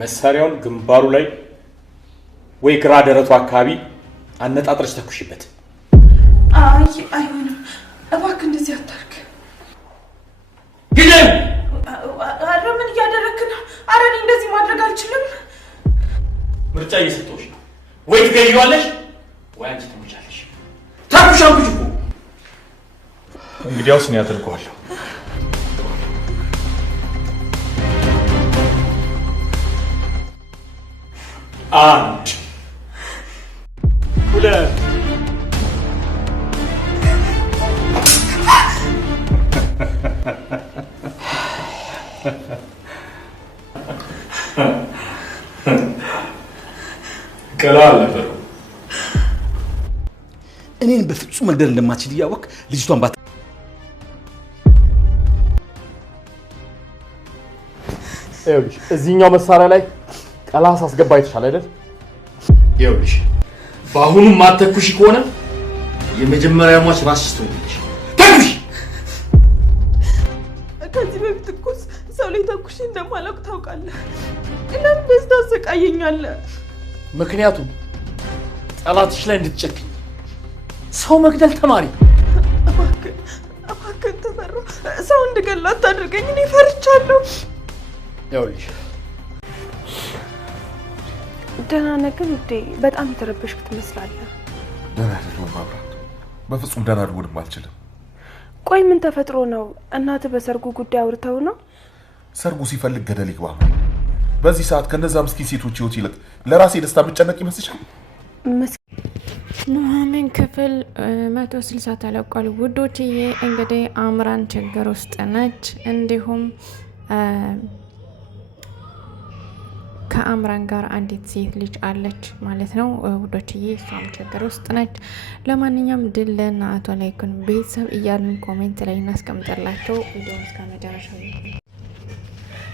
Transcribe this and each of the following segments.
መሳሪያውን ግንባሩ ላይ ወይ ግራ ደረቱ አካባቢ አነጣጥረሽ ተኩሽበት። አይሆንም፣ እባክህ እንደዚህ አታርግ። ግደም! ኧረ ምን እያደረግህ ነው? ኧረ እኔ እንደዚህ ማድረግ አልችልም። ምርጫ እየሰጠሁሽ ነው። ወይ ትገዢዋለሽ ወይ አንቺ ትሞቻለሽ። ተኩሽ አልኩሽ እኮ። እንግዲያውስ እኔ አደርገዋለሁ። አንድ ሁለት ቀላል ነበር። እኔን በፍጹም መግደል እንደማትችል እያወቅ ልጅቷን ባት ይኸውልሽ እዚህኛው መሳሪያ ላይ ቀላስ አስገባ ይተሻል አይደል? ይኸውልሽ በአሁኑ ማተኩሽ ከሆነ የመጀመሪያ ሟች ራስሽ ትሆኚ። ተኩሽ! ከዚህ በፊት እኮ ሰው ላይ ተኩሽ እንደማላውቅ ታውቃለህ። እናም በዚህ ታሰቃየኛለህ። ምክንያቱም ጠላትሽ ላይ እንድትጨክኝ ሰው መግደል ተማሪ። እባክህ ተፈራ፣ ሰው እንድገላ አታድርገኝ። እኔ ፈርቻለሁ። ይኸውልሽ ደህና ነህ ግን ውዴ? በጣም የተረበሽክ ትመስላለህ። ደህና አይደለሁም ማብራት፣ በፍጹም ደህና ልሆንም አልችልም። ቆይ ምን ተፈጥሮ ነው? እናትህ በሰርጉ ጉዳይ አውርተው ነው? ሰርጉ ሲፈልግ ገደል ይግባ። በዚህ ሰዓት ከነዛ ምስኪን ሴቶች ህይወት ይልቅ ለራሴ ደስታ የምጨነቅ ይመስልሻል? ኑሐሚን ክፍል 160 ተለቋል ውዶችዬ። እንግዲህ አምራን ችግር ውስጥ ነች። እንዲሁም ከአምራን ጋር አንዲት ሴት ልጅ አለች ማለት ነው ውዶችዬ። እሷም ችግር ውስጥ ነች። ለማንኛውም ድል ለአቶ ላይኩን ቤተሰብ እያልን ኮሜንት ላይ እናስቀምጥላቸው። ቪዲዮ እስከ መጨረሻው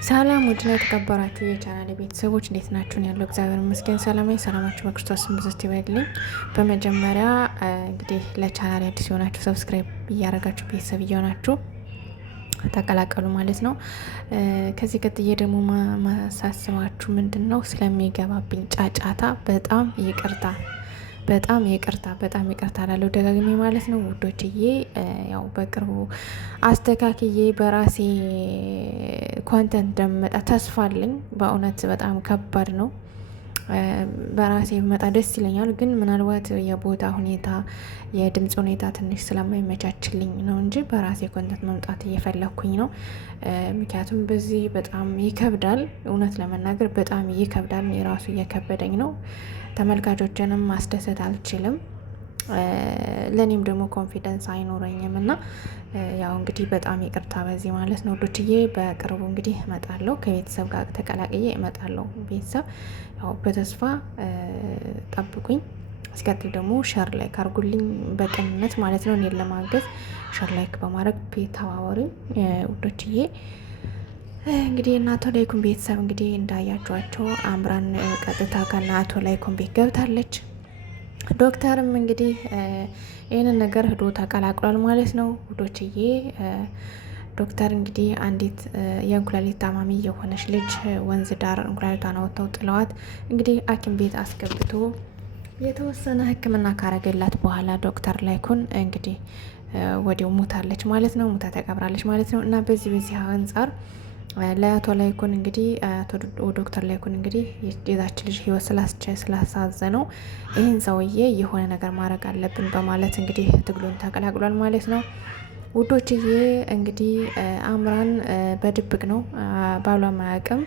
ሰላም ውድና የተከበራችሁ የቻናል ቤተሰቦች እንዴት ናችሁ? ያለው እግዚአብሔር ይመስገን ሰላም ነኝ። ሰላማችሁ በክርስቶስ ብዛት ይበልልኝ። በመጀመሪያ እንግዲህ ለቻናል አዲስ የሆናችሁ ሰብስክራይብ እያደረጋችሁ ቤተሰብ እየሆናችሁ ተቀላቀሉ ማለት ነው። ከዚህ ቀጥዬ ደግሞ ማሳስባችሁ ምንድነው ስለሚገባብኝ ጫጫታ በጣም ይቅርታ ላለው ደጋግሜ ማለት ነው ውዶችዬ። ያው በቅርቡ አስተካክዬ በራሴ ኮንተንት እንደምመጣ ተስፋ አለኝ። በእውነት በጣም ከባድ ነው። በራሴ መጣ ደስ ይለኛል፣ ግን ምናልባት የቦታ ሁኔታ የድምፅ ሁኔታ ትንሽ ስለማይመቻችልኝ ነው እንጂ በራሴ ኮንተንት መምጣት እየፈለኩኝ ነው። ምክንያቱም በዚህ በጣም ይከብዳል፣ እውነት ለመናገር በጣም ይከብዳል። የራሱ እየከበደኝ ነው። ተመልካቾችንም ማስደሰት አልችልም፣ ለእኔም ደግሞ ኮንፊደንስ አይኖረኝም እና ያው እንግዲህ በጣም ይቅርታ በዚህ ማለት ነው ዶችዬ። በቅርቡ እንግዲህ እመጣለሁ፣ ከቤተሰብ ጋር ተቀላቅዬ እመጣለሁ። ቤተሰብ ያው በተስፋ ጠብቁኝ። እስከትል ደግሞ ሸር ላይክ አድርጉልኝ በቅንነት ማለት ነው። እኔን ለማገዝ ሸር ላይክ በማድረግ ተባበሩኝ ውዶችዬ። እንግዲህ እናቶ ላይኩን ቤተሰብ እንግዲህ እንዳያቸዋቸው አምራን ቀጥታ ከናቶ ላይኩን ቤት ገብታለች። ዶክተርም እንግዲህ ይህንን ነገር ሄዶ ተቀላቅሏል ማለት ነው ውዶችዬ። ዶክተር እንግዲህ አንዲት የእንኩላሊት ታማሚ የሆነች ልጅ ወንዝ ዳር እንኩላሊቷን አወጥተው ጥለዋት እንግዲህ ሐኪም ቤት አስገብቶ የተወሰነ ሕክምና ካረገላት በኋላ ዶክተር ላይኩን እንግዲህ ወዲያው ሞታለች ማለት ነው። ሞታ ተቀብራለች ማለት ነው። እና በዚህ አንጻር ለአቶ ላይኩን እንግዲህ ዶክተር ላይኩን እንግዲህ የዛች ልጅ ህይወት ስላሳዘነው ይህን ሰውዬ የሆነ ነገር ማድረግ አለብን በማለት እንግዲህ ትግሉን ተቀላቅሏል ማለት ነው ውዶችዬ። እንግዲህ አምራን በድብቅ ነው ባሏ ማያውቅም፣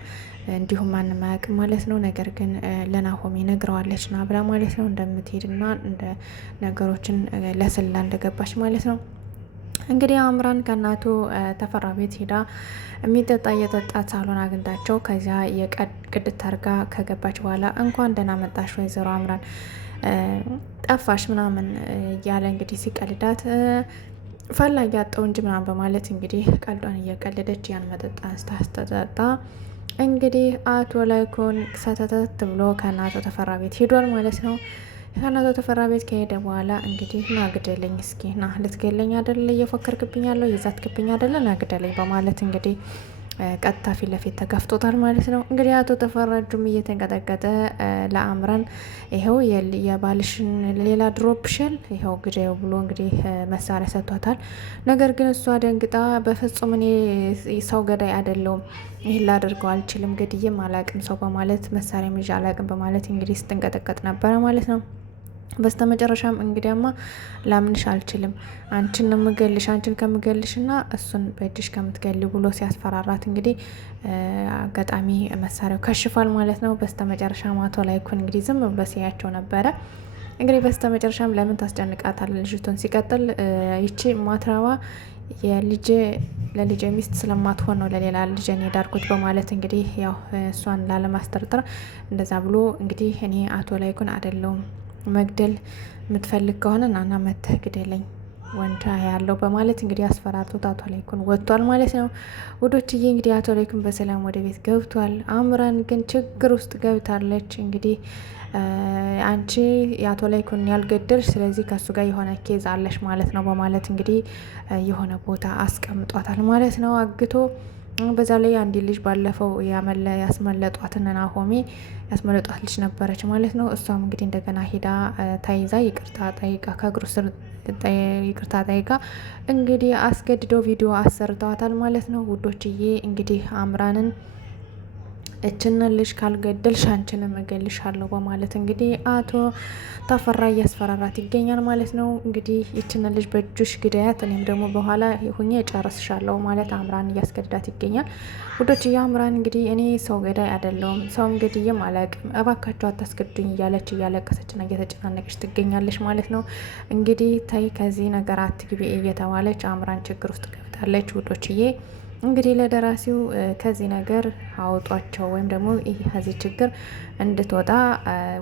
እንዲሁም ማንም አያውቅም ማለት ነው። ነገር ግን ለናሆሜ ነግረዋለች ና ብላ ማለት ነው እንደምትሄድና እንደ ነገሮችን ለስላ እንደገባች ማለት ነው። እንግዲህ አምራን ከእናቱ ተፈራ ቤት ሄዳ የሚጠጣ እየጠጣት ሳሎን አግኝታቸው ከዚያ የቅድት አርጋ ከገባች በኋላ እንኳን ደህና መጣሽ ወይዘሮ አምራን ጠፋሽ ምናምን እያለ እንግዲህ ሲቀልዳት ፈላጊ ያጣው እንጂ ምናምን በማለት እንግዲህ ቀልዷን እየቀለደች ያን መጠጥ ስታስጠጣ እንግዲህ አቶ ላይኩን ሰተተት ብሎ ከእናቶ ተፈራ ቤት ሄዷል ማለት ነው። ከእናቶ ተፈራ ቤት ከሄደ በኋላ እንግዲህ ና ግደለኝ፣ እስኪ ና ልትገለኝ አይደለ እየፎከርክብኝ ያለው የዛትክብኝ አይደለ ና ግደለኝ በማለት እንግዲህ ቀጥታ ፊት ለፊት ተጋፍጦታል ማለት ነው። እንግዲህ አቶ ተፈራ እጁም እየተንቀጠቀጠ ለአምራን ይኸው የባልሽን ሌላ ድሮፕሽል ይኸው ግዳዩ ብሎ እንግዲህ መሳሪያ ሰጥቷታል። ነገር ግን እሷ ደንግጣ በፍጹም እኔ ሰው ገዳይ አይደለሁም፣ ይህን ላደርገው አልችልም፣ ገድዬም አላቅም ሰው በማለት መሳሪያ ይዤ አላቅም በማለት እንግዲህ ስትንቀጠቀጥ ነበረ ማለት ነው። በስተመጨረሻም እንግዲያማ ላምንሽ አልችልም፣ አንቺን ነው የምገልሽ፣ አንቺን ከምገልሽና እሱን በእጅሽ ከምትገሊ ብሎ ሲያስፈራራት እንግዲህ አጋጣሚ መሳሪያው ከሽፏል ማለት ነው። በስተመጨረሻም አቶ ላይኩን እንግዲህ ዝም ብሎ ሲያያቸው ነበረ። እንግዲህ በስተመጨረሻም ለምን ታስጨንቃታል ልጅቱን? ሲቀጥል ይቺ ማትራዋ ለልጄ ሚስት ስለማትሆን ነው ለሌላ ልጄን የዳርኩት በማለት እንግዲህ ያው እሷን ላለማስጠርጠር እንደዛ ብሎ እንግዲህ እኔ አቶ ላይኩን አይደለሁም መግደል የምትፈልግ ከሆነ ናና መተህ ግደለኝ ወንዳ ያለው በማለት እንግዲህ አስፈራርቶት አቶ ላይኩን ወጥቷል ማለት ነው። ውዶችዬ እንግዲህ አቶ ላይኩን በሰላም ወደ ቤት ገብቷል። አምራን ግን ችግር ውስጥ ገብታለች። እንግዲህ አንቺ የአቶ ላይኩን ያልገደልሽ፣ ስለዚህ ከሱ ጋር የሆነ ኬዝ አለሽ ማለት ነው በማለት እንግዲህ የሆነ ቦታ አስቀምጧታል ማለት ነው አግቶ። በዛ ላይ አንድ ልጅ ባለፈው ያስመለጧትን ናሆሜ ያስመለጧት ልጅ ነበረች ማለት ነው። እሷም እንግዲህ እንደገና ሂዳ ተይዛ ይቅርታ ጠይቃ ከእግሩ ስር ይቅርታ ጠይቃ እንግዲህ አስገድደው ቪዲዮ አሰርተዋታል ማለት ነው። ውዶችዬ እንግዲህ አምራንን እችንን ልጅ ካልገደልሽ አንቺንም እገልሻለሁ በማለት እንግዲህ አቶ ተፈራ እያስፈራራት ይገኛል ማለት ነው። እንግዲህ ይችንን ልጅ በእጁሽ ግዳያት፣ እኔም ደግሞ በኋላ ሁኜ ጨርስሻለሁ ማለት አምራን እያስገድዳት ይገኛል። ውዶችዬ አምራን እንግዲህ እኔ ሰው ገዳይ አይደለሁም፣ ሰውም ገድዬም አላውቅም፣ እባካቸው አታስገድዱኝ እያለች እያለቀሰችና እየተጨናነቀች ትገኛለች ማለት ነው። እንግዲህ ተይ ከዚህ ነገር አትግቢ እየተባለች አምራን ችግር ውስጥ ገብታለች። ውዶችዬ እንግዲህ ለደራሲው ከዚህ ነገር አውጧቸው ወይም ደግሞ ይህ ከዚህ ችግር እንድትወጣ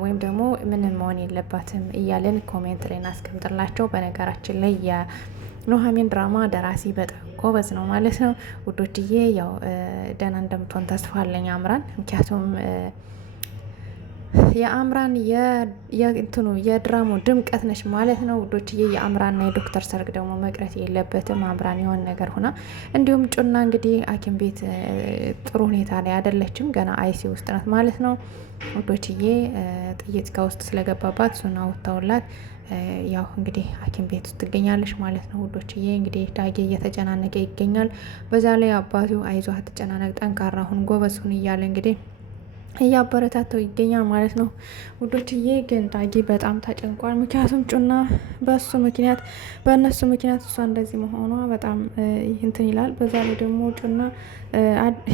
ወይም ደግሞ ምንም መሆን የለባትም እያለን ኮሜንት ላይ እናስቀምጥላቸው። በነገራችን ላይ የኑሐሚን ድራማ ደራሲ በጣም ጎበዝ ነው ማለት ነው ውዶችዬ። ያው ደህና እንደምትሆን ተስፋ አለኝ አምራን፣ ምክንያቱም የአምራን የድራሙ ድምቀት ነች ማለት ነው ውዶችዬ። የአምራንና የዶክተር ሰርግ ደግሞ መቅረት የለበትም። አምራን የሆነ ነገር ሆና እንዲሁም ጩና እንግዲህ ሐኪም ቤት ጥሩ ሁኔታ ላይ አይደለችም፣ ገና አይሲ ውስጥ ናት ማለት ነው ውዶችዬ። ጥይት ከውስጥ ስለገባባት እሱን አውጥተውላት ያው እንግዲህ ሐኪም ቤት ውስጥ ትገኛለች ማለት ነው ውዶችዬ። እንግዲህ ዳጌ እየተጨናነቀ ይገኛል። በዛ ላይ አባቱ አይዞህ አትጨናነቅ፣ ጠንካራ ሁን፣ ጎበዝ ሁን እያለ እንግዲህ እያበረታተው ይገኛል ማለት ነው ውዶችዬ። ግን ዳጊ በጣም ተጨንቋል። ምክንያቱም ጩና በእነሱ ምክንያት እሷ እንደዚህ መሆኗ በጣም እንትን ይላል። በዛ ላይ ደግሞ ጩና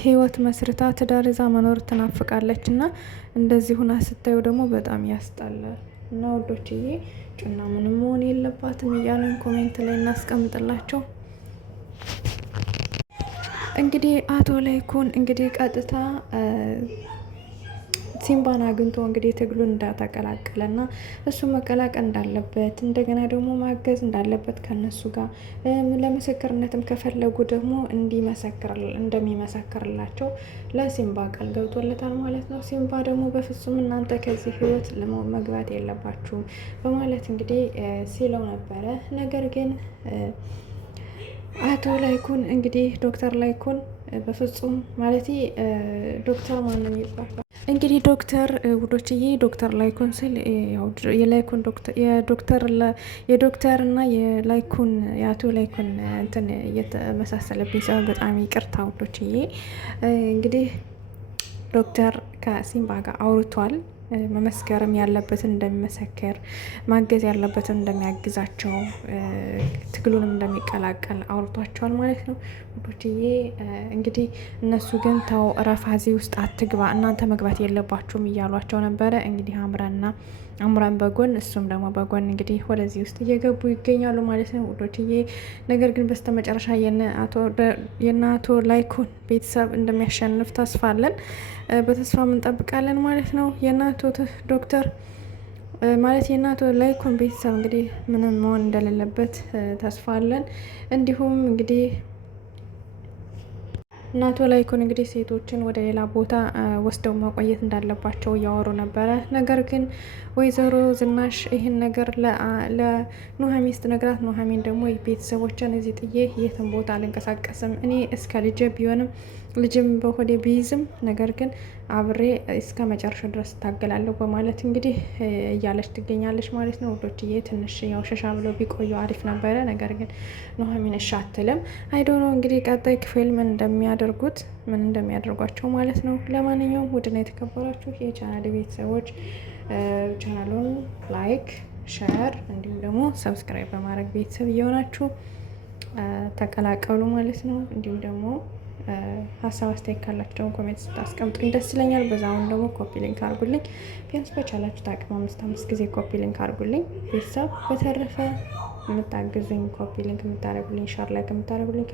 ህይወት መስርታ ትዳር ይዛ መኖር ትናፍቃለች እና እንደዚህ ሁና ስታዩ ደግሞ በጣም ያስጣላል። እና ውዶችዬ ጩና ምንም መሆን የለባትም እያለን ኮሜንት ላይ እናስቀምጥላቸው። እንግዲህ አቶ ላይኩን እንግዲህ ቀጥታ ሲምባን አግኝቶ እንግዲህ ትግሉን እንዳተቀላቀለና እሱ መቀላቀል እንዳለበት እንደገና ደግሞ ማገዝ እንዳለበት ከነሱ ጋር ለምስክርነትም ከፈለጉ ደግሞ እንደሚመሰክርላቸው ለሲምባ ቃል ገብቶለታል ማለት ነው። ሲምባ ደግሞ በፍጹም እናንተ ከዚህ ህይወት መግባት የለባችሁም በማለት እንግዲህ ሲለው ነበረ። ነገር ግን አቶ ላይኩን እንግዲህ ዶክተር ላይኩን በፍጹም ማለት ዶክተር ማንም ይባላል እንግዲህ ዶክተር ውዶችዬ ዶክተር ላይኩን ስል ያው የላይኩን የዶክተር እና የላይኩን የአቶ ላይኩን እንትን እየተመሳሰለብኝ ሰው በጣም ይቅርታ ውዶችዬ። እንግዲህ ዶክተር ከሲምባ ጋር አውርቷል። መመስከርም ያለበትን እንደሚመሰክር ማገዝ ያለበትን እንደሚያግዛቸው ትግሉንም እንደሚቀላቀል አውርቷቸዋል ማለት ነው ውዶችዬ። እንግዲህ እነሱ ግን ተው ረፋዚ ውስጥ አትግባ እናንተ መግባት የለባችሁም እያሏቸው ነበረ። እንግዲህ አምራን በጎን እሱም ደግሞ በጎን እንግዲህ ወደዚህ ውስጥ እየገቡ ይገኛሉ ማለት ነው ውዶችዬ። ነገር ግን በስተመጨረሻ የነ አቶ ላይኩን ቤተሰብ እንደሚያሸንፍ ተስፋ አለን፣ በተስፋ እንጠብቃለን ማለት ነው። የእናቶ ዶክተር ማለት የእናቶ ላይኩን ቤተሰብ እንግዲህ ምንም መሆን እንደሌለበት ተስፋ አለን። እንዲሁም እንግዲህ እናቶ ላይኩን እንግዲህ ሴቶችን ወደ ሌላ ቦታ ወስደው ማቆየት እንዳለባቸው እያወሩ ነበረ። ነገር ግን ወይዘሮ ዝናሽ ይህን ነገር ለኑሐሚን ስትነግራት ኑሐሚን ደግሞ ቤተሰቦችን እዚህ ጥዬ የትም ቦታ አልንቀሳቀስም፣ እኔ እስከ ልጄ ቢሆንም ልጅም በሆዴ ቢይዝም ነገር ግን አብሬ እስከ መጨረሻው ድረስ ታገላለሁ በማለት እንግዲህ እያለች ትገኛለች ማለት ነው ውዶችዬ። ትንሽ ያው ሸሻ ብለው ቢቆዩ አሪፍ ነበረ። ነገር ግን ኑሐሚን እሺ አትልም። አይዶኖ እንግዲህ ቀጣይ ክፍል ምን እንደሚያደርጓቸው ማለት ነው። ለማንኛውም ውድና የተከበራችሁ የቻናል ቤተሰቦች ቻናሉን ላይክ፣ ሼር እንዲሁም ደግሞ ሰብስክራይብ በማድረግ ቤተሰብ እየሆናችሁ ተቀላቀሉ ማለት ነው። እንዲሁም ደግሞ ሀሳብ አስተያየት ካላችሁ ደግሞ ኮሜንት ስታስቀምጡኝ ደስ ይለኛል። በዛውን ደግሞ ኮፒ ሊንክ አድርጉልኝ። ቢያንስ በቻላችሁ ታቅም 5 ጊዜ ኮፒ ሊንክ አድርጉልኝ ቤተሰብ። በተረፈ የምታግዙኝ ኮፒ ሊንክ የምታደርጉልኝ ሻር ላይ ከምታደርጉልኝ